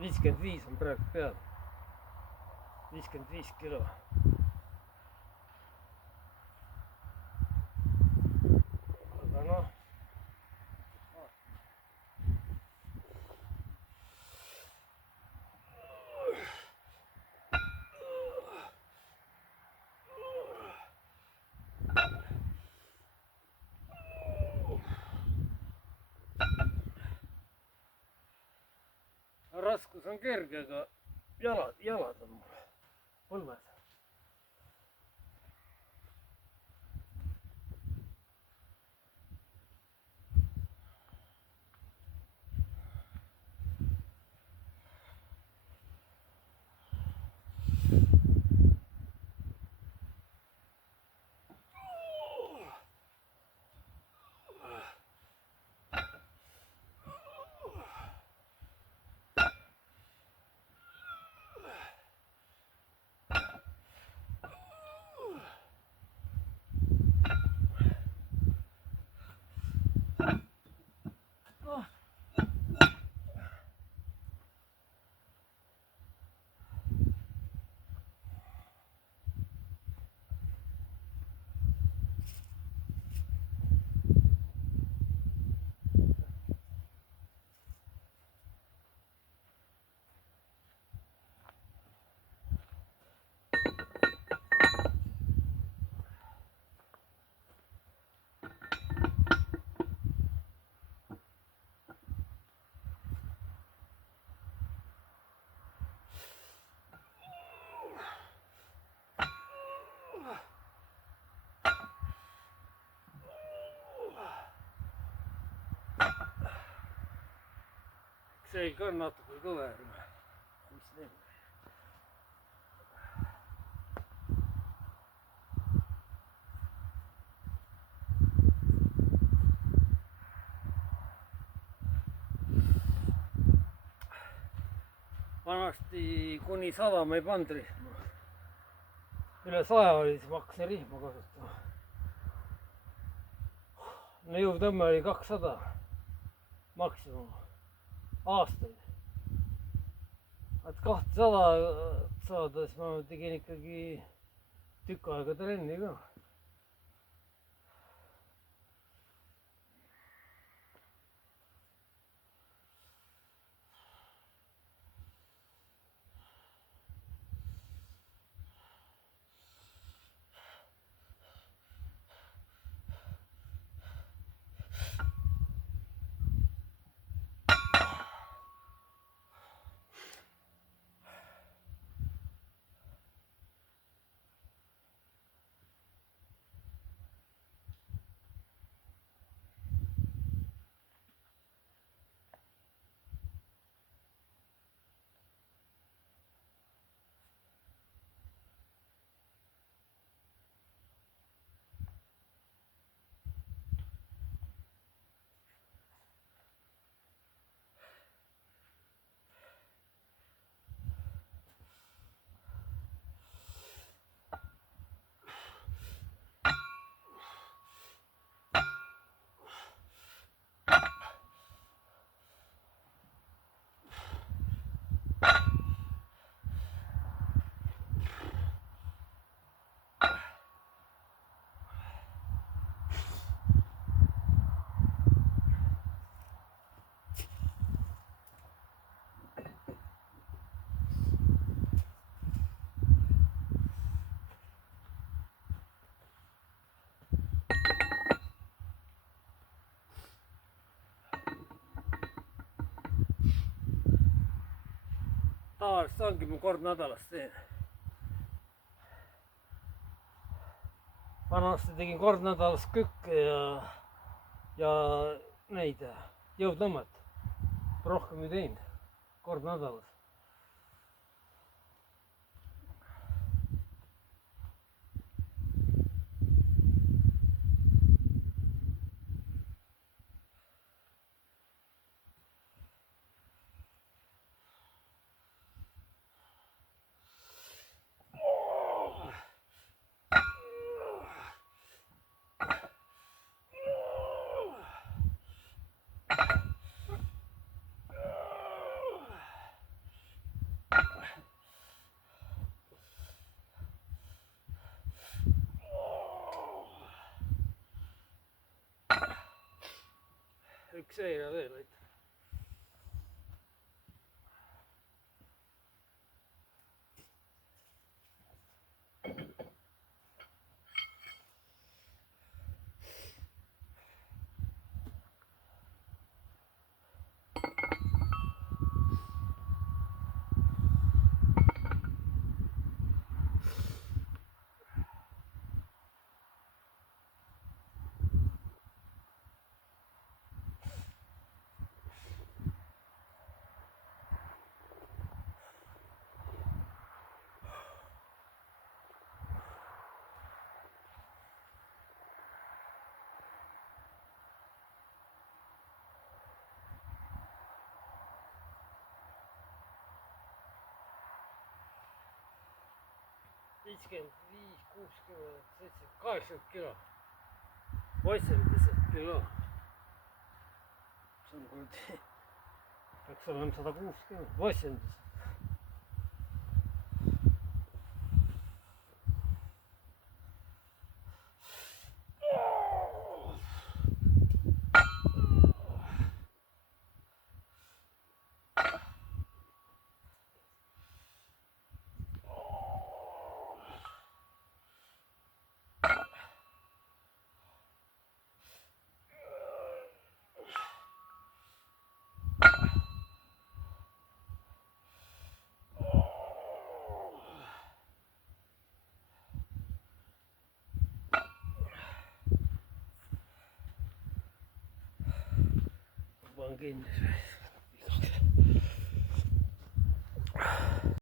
55 on praegu peal, 55 kilo. aga noh, raskus on kerge, aga jalad on mul põlves. see ka natuke kõver, mis teeb. vanasti kuni 100 ma ei pannud rihma, üle 100 oli, siis ma hakkasin rihma kasutama. no jõutõmme oli 200 maksimum aastaid. et 200 saada, siis ma tegin ikkagi tükk aega trenni ka. tavaliselt ongi, ma kord nädalas teen. vanasti tegin kord nädalas kükke ja neid jõutõmmet. rohkem ei teinud, kord nädalas. üks seire veel aitab. Viiskümmend viis, 60, 70, 80 kilo. 80 kilo. See on kuradi. Peaks olema 160, 80. Panen kinni.